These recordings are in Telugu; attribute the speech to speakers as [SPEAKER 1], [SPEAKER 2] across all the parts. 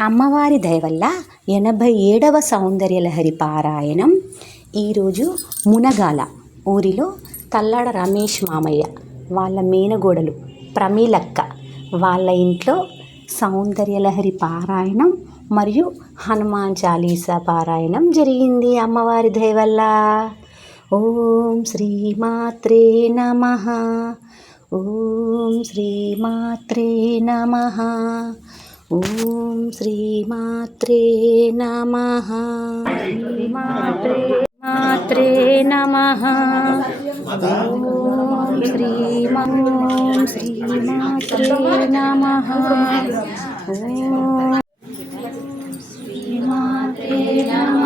[SPEAKER 1] అమ్మవారి దయవల్ల ఎనభై ఏడవ సౌందర్యలహరి పారాయణం ఈరోజు మునగాల ఊరిలో తల్లాడ రమేష్ మామయ్య వాళ్ళ మేనగోడలు ప్రమీలక్క వాళ్ళ ఇంట్లో సౌందర్యలహరి పారాయణం మరియు హనుమాన్ చాలీసా పారాయణం జరిగింది అమ్మవారి దయవల్ల. ఓం శ్రీమాత్రే నమ. ఓం శ్రీమాత్రే నమ. ఓం శ్రీమాత్రే నమ. మాత్రే నమ. ఓం శ్రీమం శ్రీమాత్రే నమ. ఓం శ్రీమాత్రే నమ.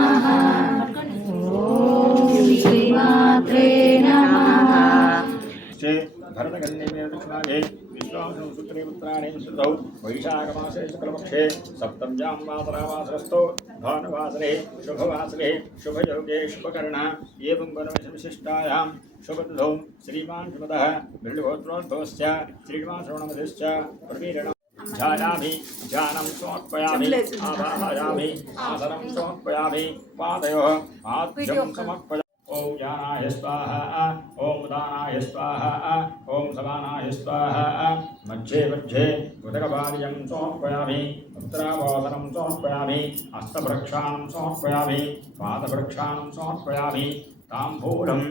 [SPEAKER 1] ఓం శ్రీమాత్రే నమ
[SPEAKER 2] चे भरतकन्यमे दक्षिणाये विश्वासं सूत्रे पुत्राणि श्रुतौ वैशाखमासे शुक्लपक्षे सप्तम्यां वासरावासरस्थो भानुवासरे शुभवासरे शुभयोगे शुभकर्णः एवं वनविशिष्टायां शुभदुधौ श्रीमान् श्रीमतः बिल्डुगोत्रोद्भवस्य श्रीनिवासरोणमधुश्च प्रवीरणम् ध्यायामि ध्यानं समर्पयामि आवाहयामि आसनं समर्पयामि पादयोः आद्यं समर्पयामि ॐ ज्ञानाय स्वाहा ॐ उदानाय स्वाहा ॐ समानाय स्वाहा मध्ये मध्ये उदकपार्यं समर्पयामि उत्तरावासनं समर्पयामि हस्तभृक्षाणं समर्पयामि पादभृक्षाणं समर्पयामि ताम्बूलम्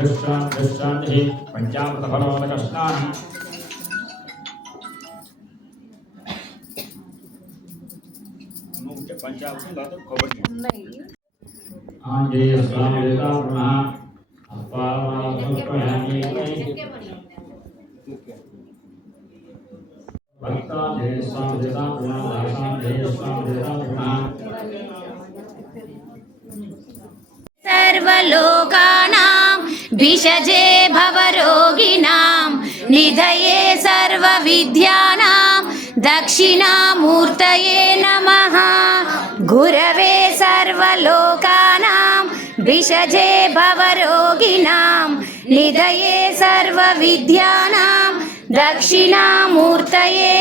[SPEAKER 2] दृश्यान्तिः पञ्चामृतफलोदकस्नानम् आंजय अस्लाम देता पुनः अस्पावासुप्रहणे भक्तांजय स्वाम
[SPEAKER 3] सर्वलोकानां भिषजे भवरोगिणां निधये सर्वविद्यानां दक्षिणामूर्तये नमः। गुरवे सर्वलोका भिषजे भवरोगिणां निधये सर्वविद्यानां दक्षिणामूर्तये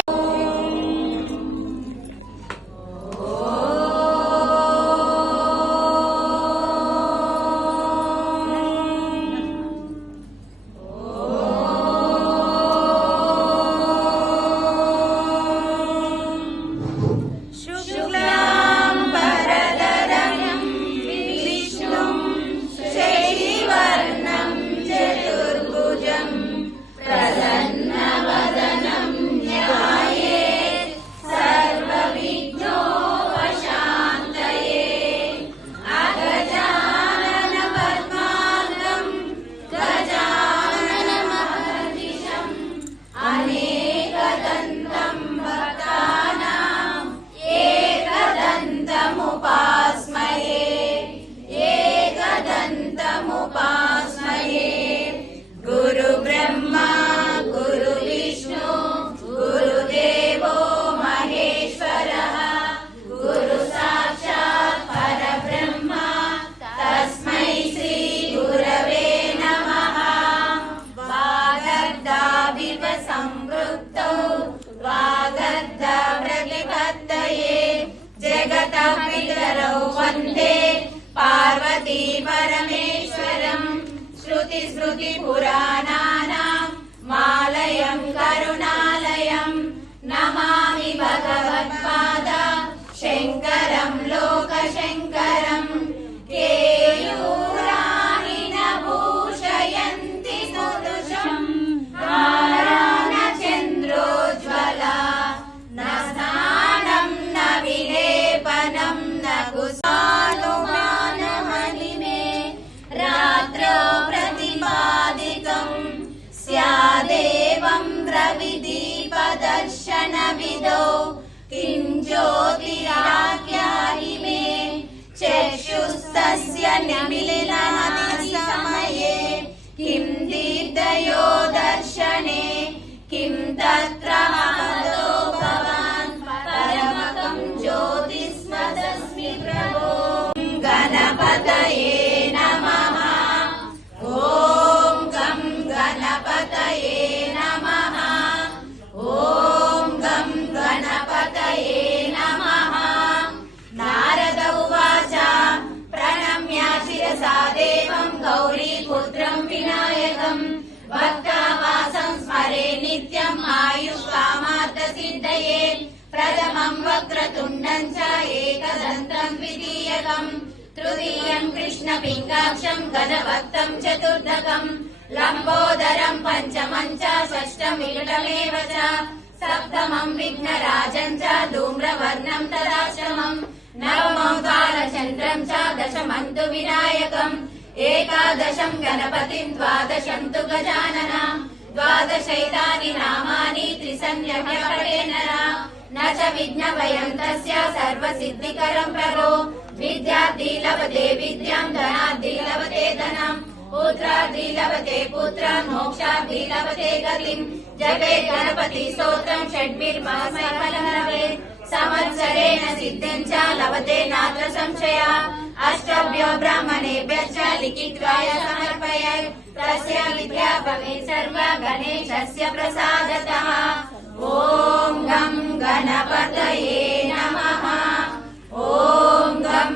[SPEAKER 3] लिनः समये किं दीर्दयो दर्शने किं तत्र प्रथमम् वक्रतुण्डम् च एकदन्तम् द्वितीयकम् तृतीयम् कृष्णपिङ्गाक्षम् गजभक्तम् चतुर्थकम् लम्बोदरम् पञ्चमम् च षष्ठम् इलटमेव च। सप्तमम् विघ्नराजम् च धूम्रवर्णम् तदाश्रमम्। नवमम् द्वारचन्द्रम् च दशमन्तु विनायकम्। एकादशम् गणपतिम् द्वादशम् तु गजाननम्। द्वादशैतानि नामानि त्रिसंज्ञ न च विघ्न तस्य सर्वसिद्धिकरम् प्रभो। विद्याद्धि लवते विद्यां धनाद्धि लभते धनम् पुत्रादि लभते पुत्र मोक्षाधि लभते कलिं जपे गणपति स्तोत्रम् षड्भिर्मासे संवत्सरेण सिद्धिं च लभते नात्र संशया। अष्टभ्यो ब्राह्मणेभ्यश्च लिखित्वाय समर्पयत् तस्य विद्या भवेत् सर्व गणेशस्य प्रसादतः। ॐ गं गणपतये नमः। ॐ गं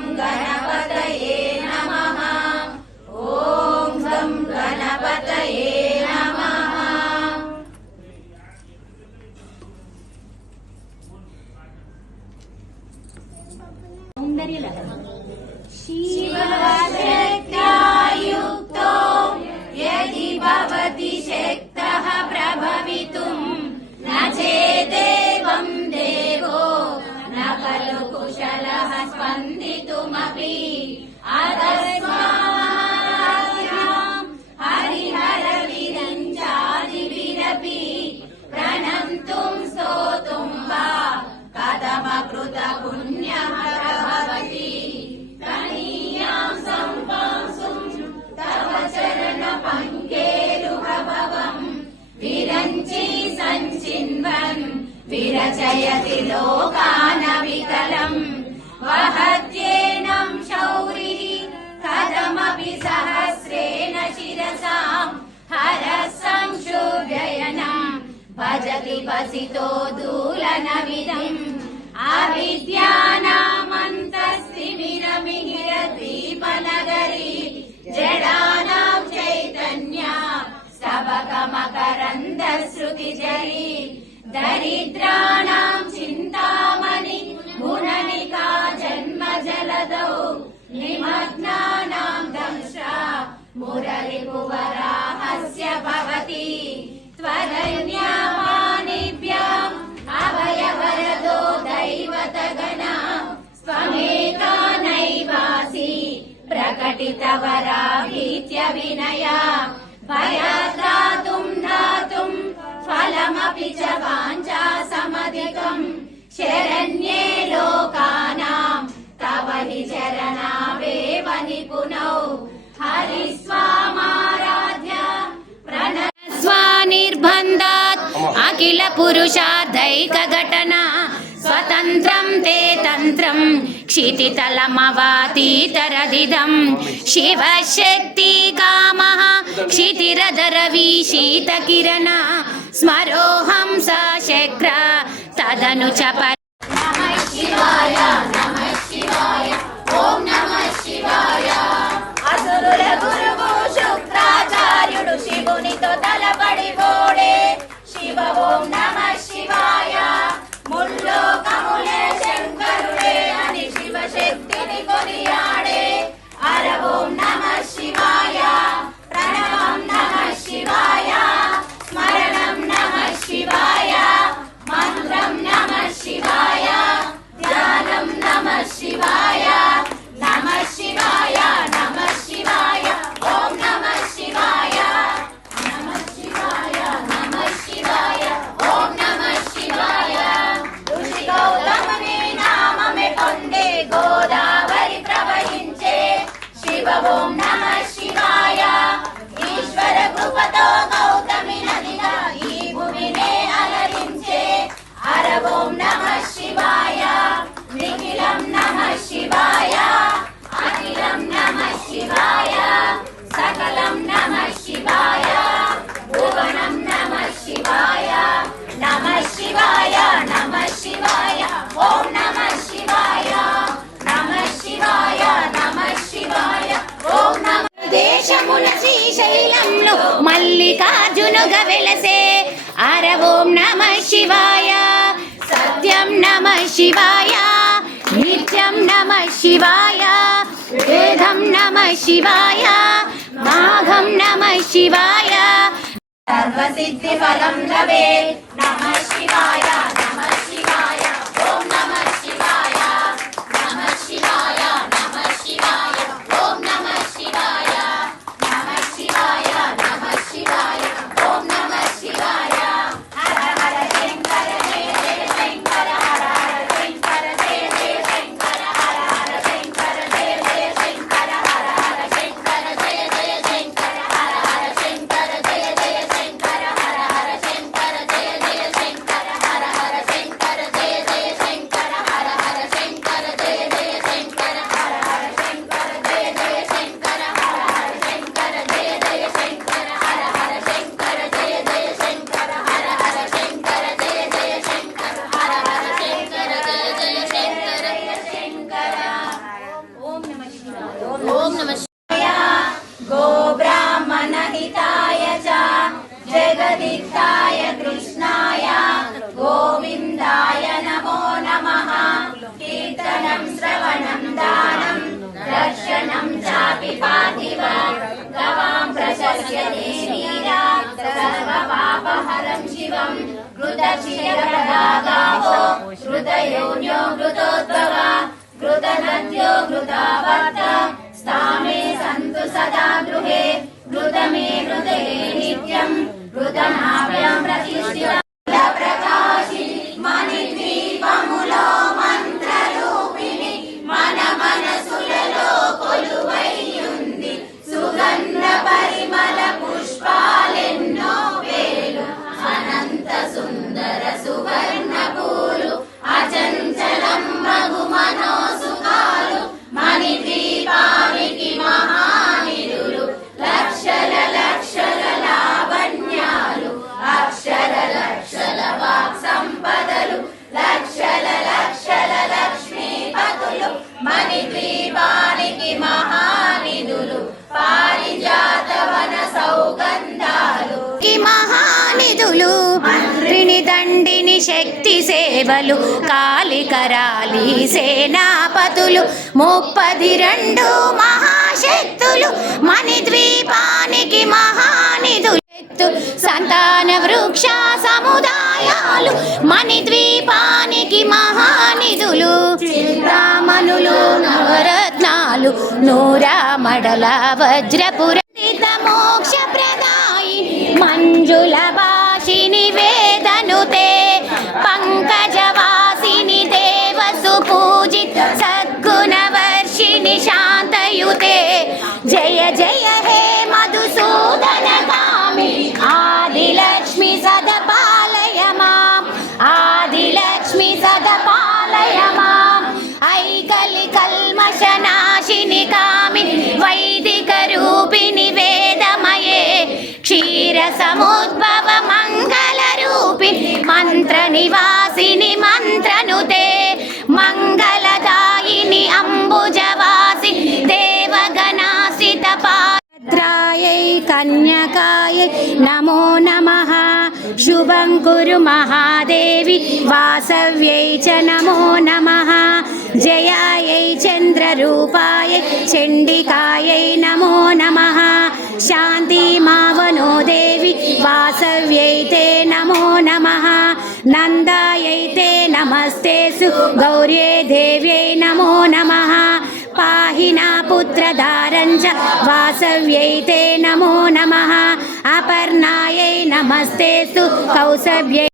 [SPEAKER 3] शिवशक्त्यायुक्तो यदि भवति शक्तः प्रभवितुम् न चेदेवं देवो न खलु कुशलः स्पन्दितुमपि विरचयति लोकानविकलम्। वहत्येनं शौरिः कथमपि सहस्रेण शिरसाम्। हरः संशुभ्ययनम् भजति वसितो दूलनविदम् अविद्यानामन्तस्तिमिरमिहिरद्वीपनगरी दरिद्राणाम् चिन्तामणि गुणनिका जन्म जलदौ निमग्नानाम् दंशा मुरलिपुवरा भवति त्वदन्यावानिभ्याम् अभयवरदो दैवतगना स्वमेका नैवासी प्रकटित वरा इत्यभिनया भया धातुम् दातुम् फलमपि च वाञ्छा समधिकम् शरण्ये लोकानाम् तव हि चरणावेव निपुणौ हरिस्वामाराध्य प्रणस्वानिर्बन्धात्
[SPEAKER 1] अखिल पुरुषार्थैकघटना स्वतन्त्रम् ते तन्त्रम् क्षितितलमवातीतरदिदम् शिवशक्ति कामः क्षितिरदरवी शीतकिरणा స్మరోహంస కామ క్షితిరధరవి శీతకిరణ స్మరోహం శక్ర తదను చ పర
[SPEAKER 3] అసురుల గురువు శుక్రాచార్యుడు శివునితో తలపడి ఓడే. శివ ఓం నమ శైలంలో మల్లికార్జునుగా వెలసే. అరవోం నమ శివాయ సత్యం నమ శివాయ
[SPEAKER 1] నిత్యం నమ శివాయ వేదం నమ శివాయ మాఘం నమ శివాయ.
[SPEAKER 3] సర్వసిద్ధి ఫలం లభే నమ శివాయ. योन्यो घृतो घृतनद्यो घृतावर्त स्थामे सन्तु सदा गृहे घृतमे घृते नित्यम् घृतमाप्यम् प्रतिश्य मणि ద్వీపానికి మహానిధులు. లక్షల లక్షల లావణ్యాలు. అక్షర లక్షల వాక్ సంపదలు
[SPEAKER 1] శక్తి సేవలు కాలికరాలి సేనాపతులు ముప్పది రెండు మహాశక్తులు మణి ద్వీపానికి మహానిధులు సంతాన వృక్ష సముదాయాలు మణి ద్వీపానికి మహానిధులు. చింతామణులు నవరత్నాలు నూరామడల వజ్రపుర మోక్ష ప్రదాయి మంజుల మంత్ర నివాసిని మంత్ర सहस्रायै कन्यकायै नमो नमः शुभं कुरु
[SPEAKER 3] महादेवि वासव्यै च नमो नमः जयायै चन्द्ररूपायै चण्डिकायै नमो नमः शान्ति मावनो देवि वासव्यै ते नमो नमः नन्दायै ते नमस्ते सु गौर्यै देव्यै नमो नमः पाहि पुत्रदारं च वासव्यै ते नमो नमः अपर्णायै नमस्ते सु कौसव्यै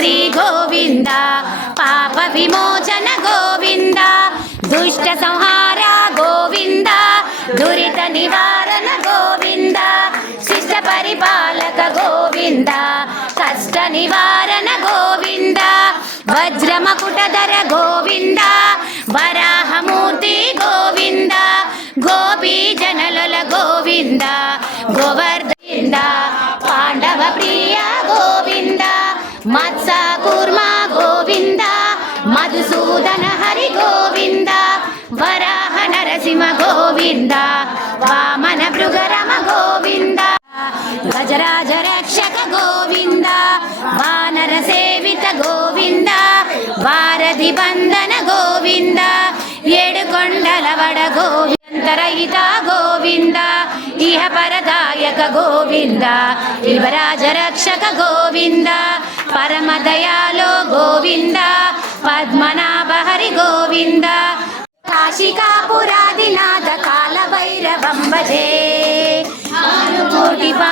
[SPEAKER 3] శ్రీ గోవింద పాప విమోచన గోవింద దుష్ట సంహార గోవింద దురిత నివారణ గోవింద శిష్ట పరిపాలక గోవింద కష్ట నివారణ గోవింద వజ్రమకుటధర గోవింద వరాహమూర్తి గోవింద గోపీ జనలుల గోవింద గోవర్ధన పాండవ ప్రియ గోవింద కూర్మ గోవింద మధుసూదన హరి గోవింద వరాహ నరసింహ గోవింద వామన భృగరా గజరాజ రక్షక గోవింద వానర సేవిత గోవింద వారధి బంధన గోవింద ఏడు కొండల వడ గోవిందరహిత గోవింద ఇహ పరదాయక గోవింద యువరాజ రక్షక గోవింద పరమ దయాలో గోవింద పద్మనాభ హరి గోవింద. కాశికాపురాదినాథ కాల భైరవం భజే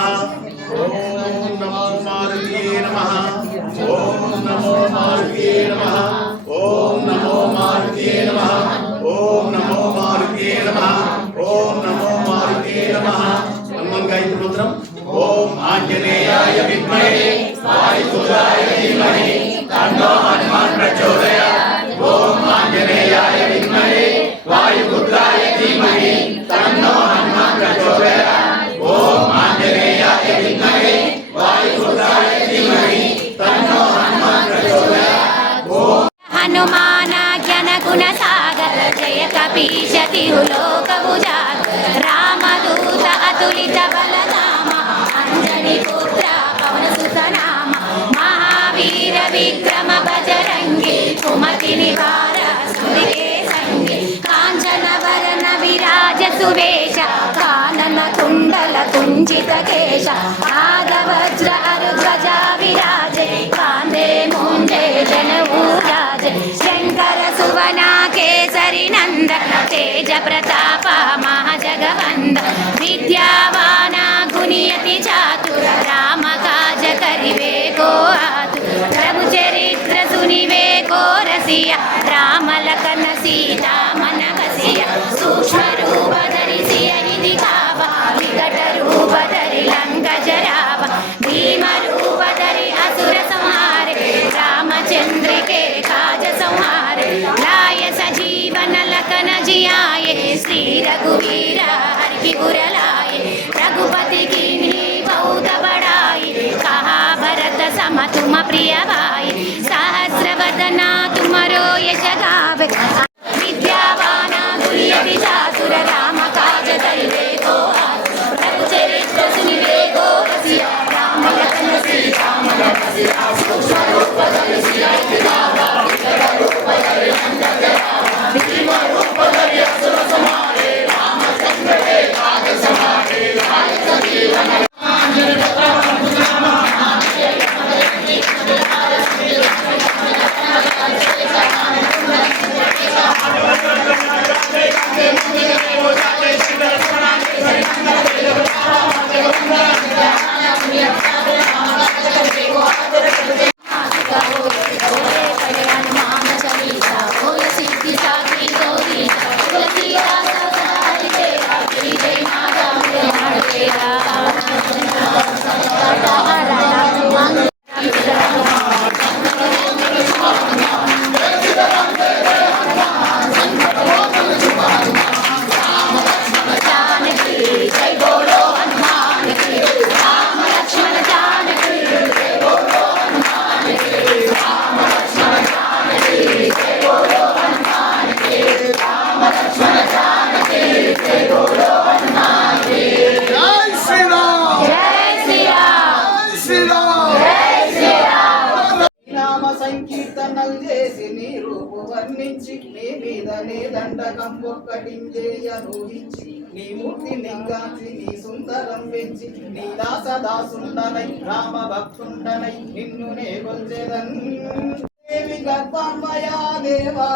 [SPEAKER 4] ఓం నమో మారుతియే నమః. ఓం నమో మారుతియే నమః. ఓం నమో మారుతియే నమః. ఓం నమో మారుతియే నమః ఓం నమో మారుతియే నమః హనుమన్ ఆంజనేయాయ విద్మహే వాయుసుదాయ ధీమహి తన్నో
[SPEAKER 3] హనుమాన్ ప్రచోదయాత్ జయ కపీశ తిరులోక రామదూత అతులిత బలధామ. అంజని పుత్ర పవన సుతనామ. మహావీర విక్రమ బజరంగి. కుమతి నివార సురికే సంగి. కాంచన వరన విరాజ సువేశ కానన కుండల కుంజిత కేశ. ఆదవజ్ర అరుధ్వజ శంకర సువన కేసరి నంద తేజ ప్రతాప మహాజగవంద విద్యావాన గుణియతి చాతుర రామ కాజ కరివే కోతు ప్రభు చరిత్ర సునివే కో రసియ రామ సీతా రఘువీర
[SPEAKER 5] హరిపురలాయ రఘుపతికి బౌద్ధబడాయి. కహా భరత సమ తుమ ప్రియవాయి. సహస్రవదనా తుమరో యశ నిన్ను నే కొల్చెదన్ దేవి గర్భాన్మయా దేవా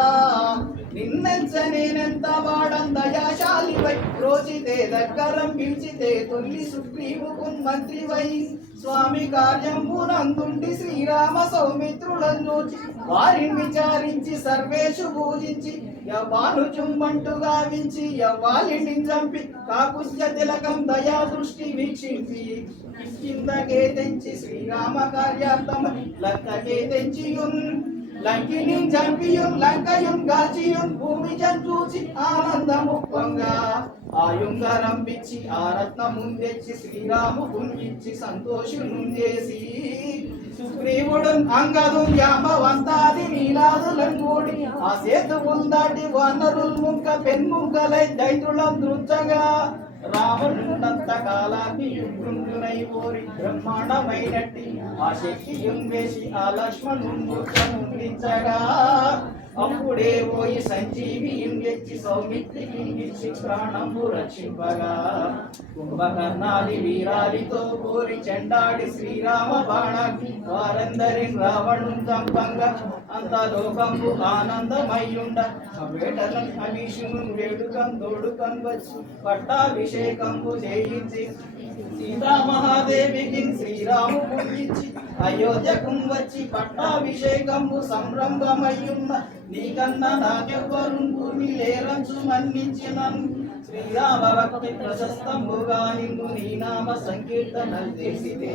[SPEAKER 5] నిన్నెంచ నేనెంత వాడం దయాశాలివై రోచితే దగ్గరం పిలిచితే తొల్లి సుగ్రీవుకు మంత్రివై స్వామి కార్యంబునందుండి శ్రీరామ సౌమిత్రులను వారిని విచారించి సర్వేషు పూజించి యవ్వాను చుమ్మంటు గావించి యవ్వాలిని చంపి కాకుశ తిలకం దయా దృష్టి వీక్షించి కిందకే తెంచి శ్రీరామ కార్యార్థం లక్కకే తెంచియున్. లంకిని చంపియుం లంకయుం గాచియుం భూమి చూచి ఆనందము పొంగా. ఆయుంగరం పిచ్చి ఆ రత్నముందెచ్చి శ్రీరాము పుంగిచ్చి సంతోషును చేసి సుగ్రీవుడు అంగదు యామవంతాది నీలాదులను ఆ సేతువులు దాటి వనరుల్ ముక్క పెన్ముగ్గలై దైతులం దృంచగా రావణున్నంత కాలాన్ని యుగ్రుండునై ఓరి బ్రహ్మాండమైనట్టి. ఆ శక్తి యుంగేసి ఆ లక్ష్మణుడు ముందించగా అప్పుడే పోయి సంజీవి ఇంగెచ్చి సౌమిత్రికి ఇంగిచ్చి ప్రాణము రక్షింపగా. కుంభకర్ణాది వీరాలితో కోరి చెండాడి శ్రీరామ బాణాకి వారందరి రావణుం చంపంగా అంత లోకంబు ఆనందమయ్యుండ. వేటలను అమీషును వేడుకం దోడుకం వచ్చి. పట్టాభిషేకంబు చేయించి సీతామహాదేవికి శ్రీరాము అయోధ్యకు వచ్చి పట్టాభిషేకము సంరంభమయ్యున్న నీకన్నా నాకెవ్వరు భూమి లేరంచు మన్నించినను. శ్రీరామ భక్తి ప్రశస్తంబుగా నిన్ను నీ నామ సంకీర్తన చేసితే.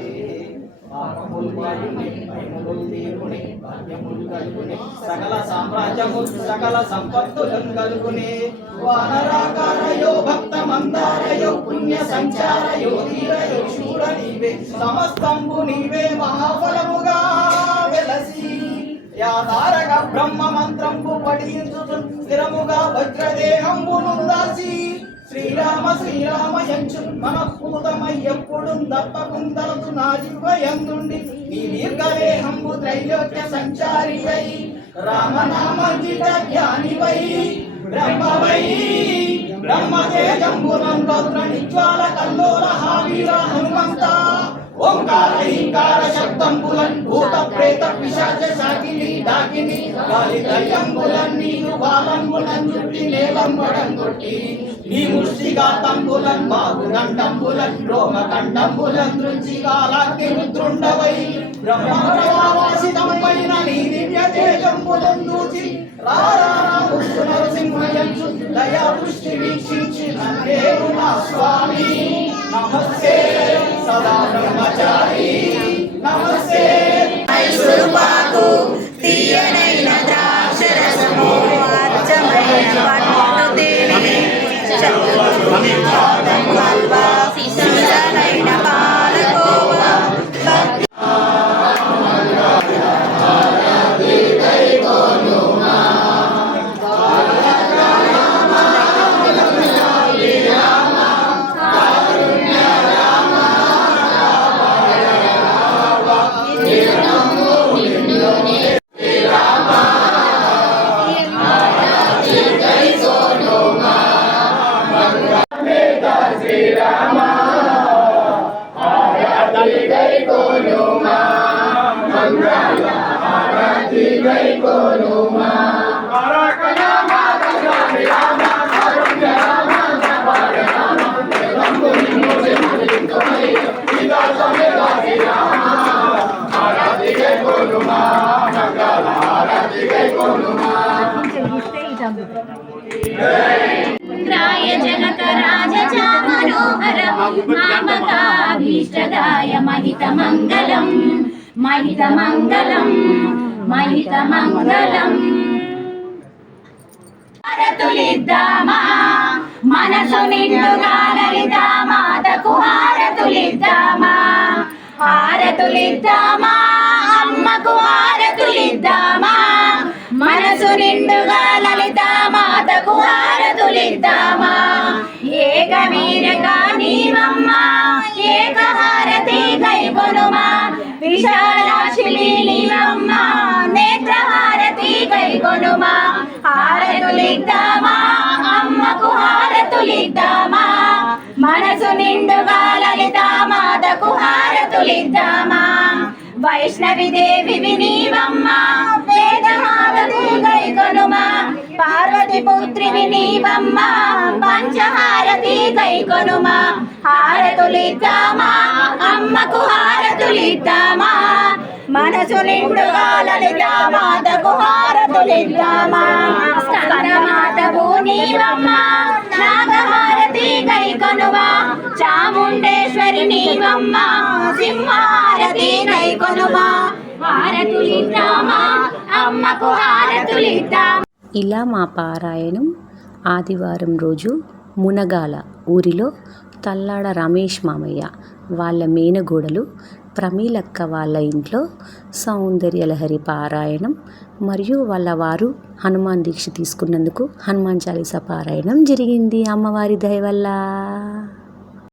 [SPEAKER 5] సకల సామ్రాజ్యము సకల సంపత్తులను కలుగుని వానరాకారయో భక్త మందారయో పుణ్య సంచారయో ధీరయో శూర నీవే సమస్తంబు నీవే మహాఫలముగా వెలసి యాదారగా బ్రహ్మ మంత్రంబు పఠించుచు స్థిరముగా వజ్రదేహంబును దాసి శ్రీరామ శ్రీరామ యంచు మనఃపూతమై ఎప్పుడు తప్పకుందరచు నా జీవ ఎందుండి నీ దీర్ఘవేహంబు త్రైలోక్య సంచారి వై రామనామ గీత సంచారివై రామనామంజిత జ్ఞానివై బ్రహ్మవై. బ్రహ్మతేజంబునం రౌద్ర నిజ్వాల కల్లోల హావీర హనుమంత. ఓంకార హింకార శబ్దంబులన్ భూత ప్రేత పిశాచ శాకిని డాకిని. గాలి దయ్యంబులన్ నీరు బాల చుట్టి నేలంబడంగొట్టి నీ ముష్టిగా తంబులన్ బాగు దండంబులన్ రోమ కండంబులన్ దృంచి కాలాగ్ని రుద్రుండవై. బ్రహ్మవాసితమైన నీ దివ్య తేజంబులం దూచి రారా దయా దృష్టి వీక్షించి నన్నేరు నా స్వామి. నమస్తే సదా బ్రహ్మచారి. నమస్తే.
[SPEAKER 3] বাট మంగళం మహిత మంగళం హారతులిద్దామా మనసు నిండుగా లలితా మాతకు హారతులిద్దామా. హారతులిద్దామా అమ్మకు హారతులిద్దామా. మనసు నిండుగా లలితా మాతకు హారతులిద్దామా. ఏక వీరగా నీవమ్మ ఏక హారతి కైకొనుమా విశాల నీవమ్మ నేత్రహారతి కైకొనుమా హారతులిద్దామా అమ్మకు హారతులిద్దామా మనసు నిండుగా లలిత మాతకు హారతులిద్దామా. వైష్ణవి దేవి వినీవమ్మ వేదహారతి కైకొనుమా పార్వతి పుత్రి వినీవమ్మ పంచహారతి కైకొనుమా హారతులిద్దామా అమ్మకు హారతులిద్దామా. మనసు నిండుగా లలిత మాతకు హారతులిద్దామా నీవమ్మ నాగహారతి చాముండేశ్వరి నీవమ్మ సింహారతి హారతులిద్దామా? అమ్మకు హారతులిద్దామా?
[SPEAKER 1] ఇలా మా పారాయణం ఆదివారం రోజు మునగాల ఊరిలో తల్లాడ రమేష్ మామయ్య వాళ్ళ మేనగోడలు ప్రమీలక్క వాళ్ళ ఇంట్లో సౌందర్యలహరి పారాయణం మరియు వాళ్ళ వారు హనుమాన్ దీక్ష తీసుకున్నందుకు హనుమాన్ చాలీసా పారాయణం జరిగింది. అమ్మవారి దయ వల్ల.